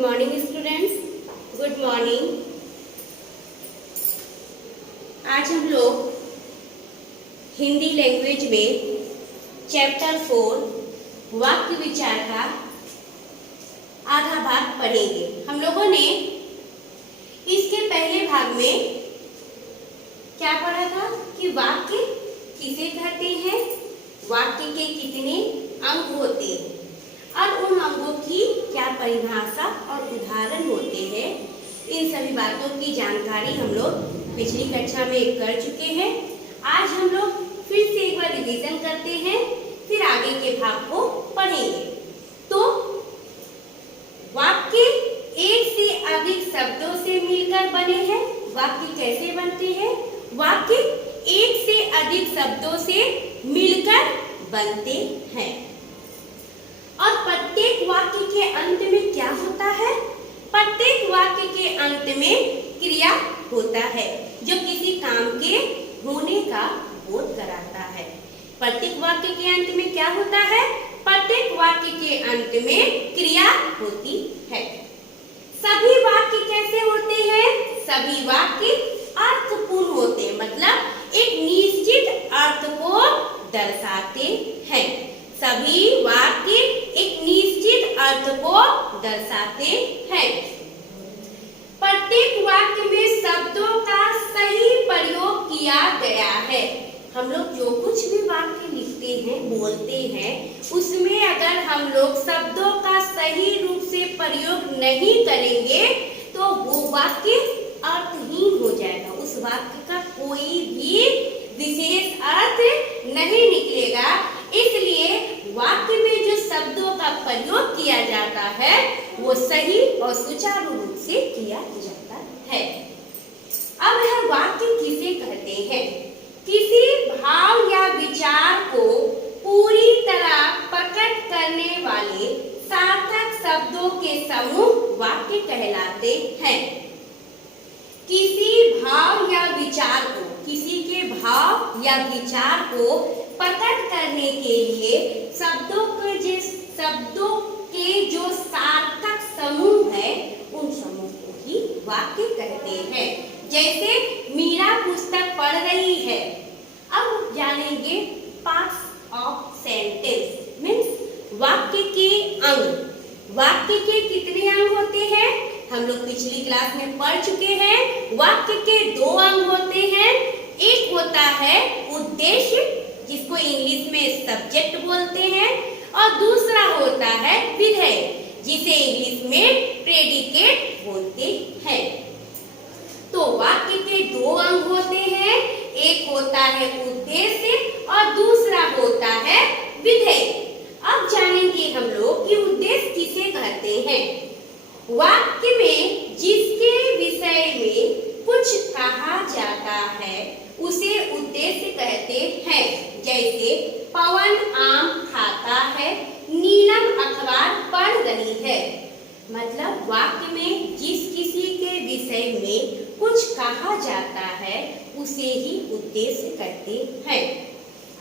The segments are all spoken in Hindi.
Morning students, good morning. आज हम लोग हिंदी लैंग्वेज में चैप्टर 4 वाक्य विचार का आधा भाग पढ़ेंगे। हम लोगों ने इसके पहले भाग में क्या पढ़ा था कि वाक्य किसे कहते हैं, वाक्य के कितने अंग होते हैं और उन अंगों की क्या परिभाषा और उदाहरण होते हैं। इन सभी बातों की जानकारी हम लोग पिछली कक्षा में कर चुके हैं। आज हम लोग फिर से एक बार रिवीजन करते हैं, फिर आगे के भाग को पढ़ेंगे। तो वाक्य एक से अधिक शब्दों से मिलकर बने हैं। वाक्य कैसे बनते हैं? वाक्य एक से अधिक शब्दों से मिलकर बनते हैं और प्रत्येक वाक्य के अंत में क्या होता है? प्रत्येक वाक्य के अंत में क्रिया होता है जो किसी काम के होने का बोध कराता है। प्रत्येक वाक्य के अंत में क्या होता है? प्रत्येक वाक्य के अंत में क्रिया होती है। सभी वाक्य कैसे होते हैं? सभी वाक्य अर्थपूर्ण होते हैं, मतलब एक निश्चित अर्थ को दर्शाते हैं। सभी वाक्य एक निश्चित अर्थ को दर्शाते हैं। प्रत्येक वाक्य में शब्दों का सही प्रयोग किया गया है। हम लोग जो कुछ भी वाक्य लिखते हैं, बोलते हैं, उसमें अगर हम लोग शब्दों का सही रूप से प्रयोग नहीं करेंगे तो वो वाक्य अर्थहीन हो जाएगा। उस वाक्य का कोई भी विशेष अर्थ नहीं निकलेगा। इसलिए वाक्य में जो शब्दों का प्रयोग किया जाता है वो सही और सुचारू रूप से किया जाता है। अब यह वाक्य किसे कहते हैं? किसी भाव या विचार को पूरी तरह प्रकट करने वाले सार्थक शब्दों के समूह वाक्य कहलाते हैं। किसी भाव या विचार को, किसी के भाव या विचार को प्रकट करने के लिए शब्दों के जो सार्थक समूह है उन समूह को ही वाक्य कहते हैं। जैसे मीरा पुस्तक पढ़ रही है। अब जानेंगे पार्ट्स ऑफ सेंटेंस मीन्स वाक्य के अंग। वाक्य के कितने अंग होते हैं? हम लोग पिछली क्लास में पढ़ चुके हैं। वाक्य के दो अंग होते हैं। एक होता है उद्देश्य, जिसको इंग्लिश में सब्जेक्ट बोलते हैं, और दूसरा होता है विधेय, जिसे इंग्लिश में प्रेडिकेट बोलते हैं। तो वाक्य के दो अंग होते हैं। एक होता है उद्देश्य और दूसरा होता है विधेय। अब जानेंगे हम लोग कि उद्देश्य किसे कहते हैं। वाक्य में जिसके विषय में कुछ कहा जाता है उसे उद्देश्य कहते हैं। जैसे पवन आम खाता है, नीलम अखबार पढ़ रही है। मतलब वाक्य में जिस किसी के विषय में कुछ कहा जाता है उसे ही उद्देश्य कहते हैं।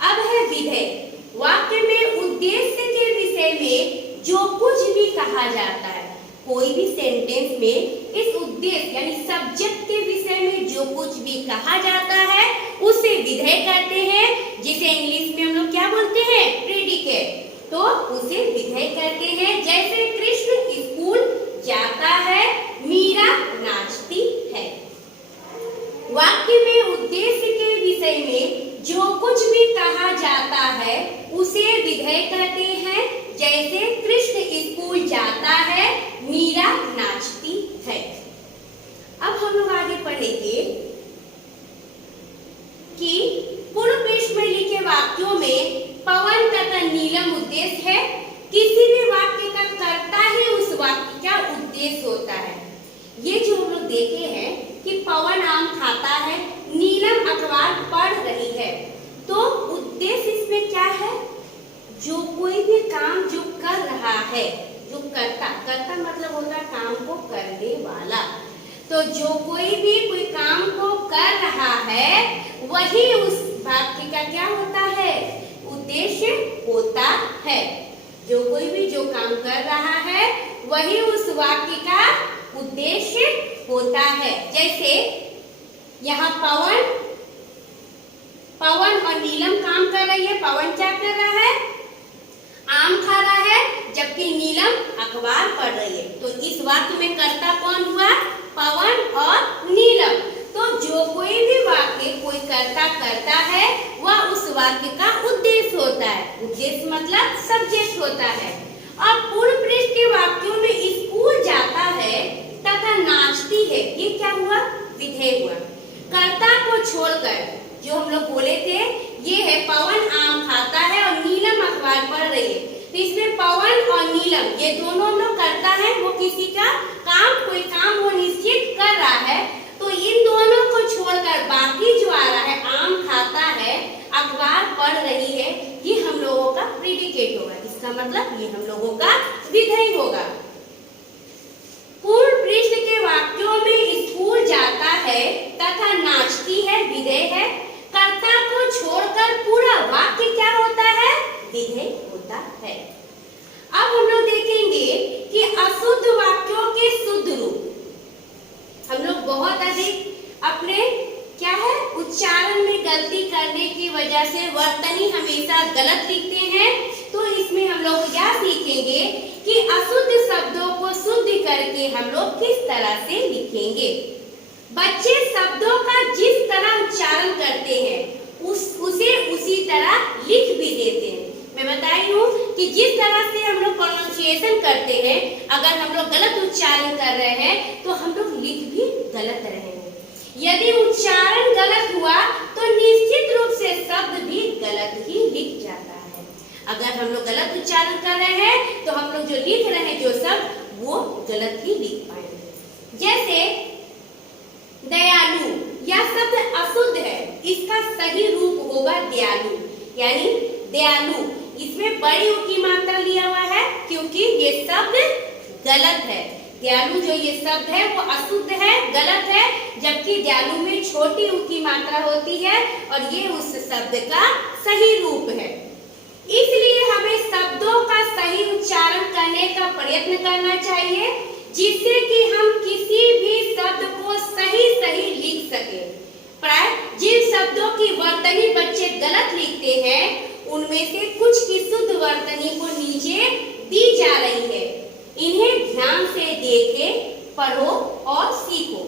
अब है विधेय। वाक्य में उद्देश्य के विषय में जो कुछ भी कहा जाता है, कोई भी सेंटेंस में इस उद्देश्य यानी सब्जेक्ट के विषय में जो कुछ भी कहा जाता है उसे विधेय कहते हैं, जिसे इंग्लिश में हम लोग क्या बोलते हैं? प्रेडिकेट। तो उसे विधेय कहते हैं। जैसे कृष्ण स्कूल जाता है, मीरा नाचती है। वाक्य में उद्देश्य के विषय में जो कुछ भी कहा जाता है उसे विधेय कहते हैं। जैसे कृष्ण स्कूल जाता है, मीरा नाचती है। अब हम लोग आगे पढ़ेंगे कि पूर्व पृष्ठ में लिखे वाक्यों में पवन तथा नीलम उद्देश्य है। किसी भी वाक्य का कर्ता ही उस वाक्य का उद्देश्य होता है। ये जो हम लोग देखे हैं कि पवन आम खाता है, नीलम अखबार पढ़ रही है, तो उद्देश्य इसमें क्या है? जो कोई भी काम जो कर रहा है, जो करता मतलब होता है काम को करने वाला। तो जो कोई काम को कर रहा है वही उस वाक्य का क्या होता है? उद्देश्य होता है। जो कोई भी जो काम कर रहा है वही उस वाक्य का उद्देश्य होता है। जैसे यहाँ पवन और नीलम काम कर रही है। पवन क्या कर रहा है? आम खा रहा है, जबकि नीलम अखबार पढ़ रही है। तो इस वाक्य में कर्ता कौन हुआ? पवन और नीलम। तो जो कोई भी वाक्य कोई कर्ता करता है वह उस वाक्य का उद्देश्य होता है। उद्देश्य मतलब सब्जेक्ट होता है। और पूर्व पृष्ठ के वाक्यों में स्कूल जाता है तथा नाचती है, ये क्या हुआ? विधेय हुआ। कर्ता को छोड़कर जो हम लोग बोले थे, ये है पवन आम खाता है और नीलम अखबार पढ़ रही है। तो इसमें पवन और नीलम ये दोनों लोग करता है, वो किसी का काम, कोई काम वो निश्चित कर रहा है। तो इन दोनों को छोड़कर बाकी जो आ रहा है, आम खाता है, अखबार पढ़ रही है, ये हम लोगों का प्रीडिकेट होगा। इसका मतलब ये हम लोगों का विधेय होगा। पूर्व पृष्ठ के वाक्यों में स्कूल जाता है तथा नाचती है विधेय है। कर्ता को छोड़कर पूरा वाक्य क्या होता है? विधेय होता है। अब हम लोग देखेंगे कि अशुद्ध वाक्यों के शुद्ध रूप। हम लोग बहुत अधिक अपने क्या है उच्चारण में गलती करने की वजह से वर्तनी हमेशा गलत लिखते हैं। तो इसमें हम लोग क्या सीखेंगे कि अशुद्ध शब्दों को शुद्ध करके हम लोग किस तरह से लिखेंगे। बच्चे शब्दों का जिस तरह उच्चारण करते हैं उसे उसी तरह लिख भी देते हैं। मैं बताई हूँ कि जिस तरह से हम लोग प्रोनाउंसिएशन करते हैं, अगर हम लोग गलत उच्चारण कर रहे हैं तो हम लोग लिख भी गलत रहे हैं। यदि उच्चारण गलत हुआ तो निश्चित रूप से शब्द भी गलत ही लिख जाता है। अगर हम लोग गलत उच्चारण कर रहे हैं तो हम लोग जो लिख रहे हैं जो शब्द वो गलत ही लिख पाएंगे। जैसे दयालु, यह शब्द अशुद्ध है, इसका सही रूप होगा दयालु, यानी दयालु। इसमें बड़ी ऊ की मात्रा लिया हुआ है क्योंकि ये शब्द गलत है। दयालु जो ये शब्द है वो अशुद्ध है, गलत है, जबकि दयालु में छोटी ऊ की मात्रा होती है और ये उस शब्द का सही रूप है। इसलिए हमें शब्दों का सही उच्चारण करने का प्रयत्न करना चाहिए, जिससे कि हम किसी भी शब्द को सही लिख सके। प्राय जिन शब्दों की वर्तनी बच्चे गलत लिखते हैं उनमें से कुछ की शुद्ध वर्तनी को नीचे दी जा रही है। इन्हें ध्यान से देखे, पढ़ो और सीखो।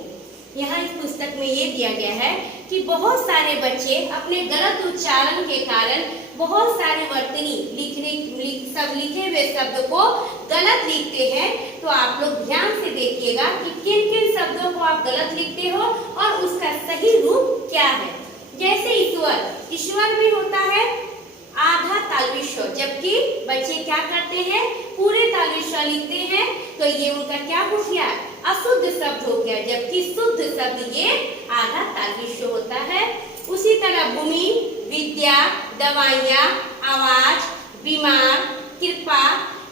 यहाँ इस पुस्तक में ये दिया गया है कि बहुत सारे बच्चे अपने गलत उच्चारण के कारण बहुत सारे वर्तनी लिखे हुए शब्द को गलत लिखते हैं। तो आप लोग ध्यान से देखिएगा कि किन किन शब्दों को आप गलत लिखते हो और उसका सही रूप क्या है। जैसे ईश्वर में होता है आधा तालव्य स्वर, जबकि बच्चे क्या करते हैं पूरे तालव्य स्वर लिखते हैं। तो ये उनका क्या हो गया? अशुद्ध शब्द हो गया, जबकि शुद्ध शब्द ये आधा तालव्य स्वर होता है। उसी तरह भूमि, विद्या, दवाइयाँ, आवाज, बीमार, कृपा,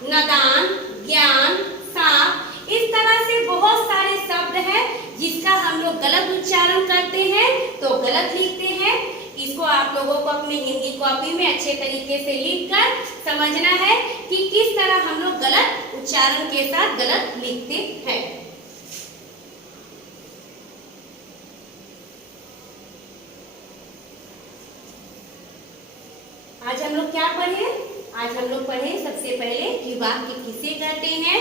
नादान, ज्ञान, सांप, इस तरह से बहुत सारे शब्द हैं जिसका हम लोग गलत उच्चारण करते हैं तो गलत लिखते हैं। इसको आप लोगों को अपने हिंदी कॉपी में अच्छे तरीके से लिखकर समझना है कि किस तरह हम लोग गलत उच्चारण के साथ गलत लिखते हैं। आज हम लोग क्या पढ़े? आज हम लोग पढ़े सबसे पहले कि वाक्य किसे कहते हैं,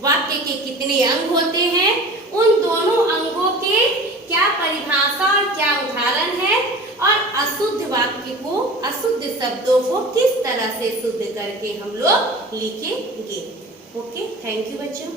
वाक्य के कितने अंग होते हैं, उन दोनों अंगों के क्या परिभाषा और क्या उदाहरण है, और अशुद्ध वाक्य को, अशुद्ध शब्दों को किस तरह से शुद्ध करके हम लोग लिखेंगे। ओके, थैंक यू बच्चों।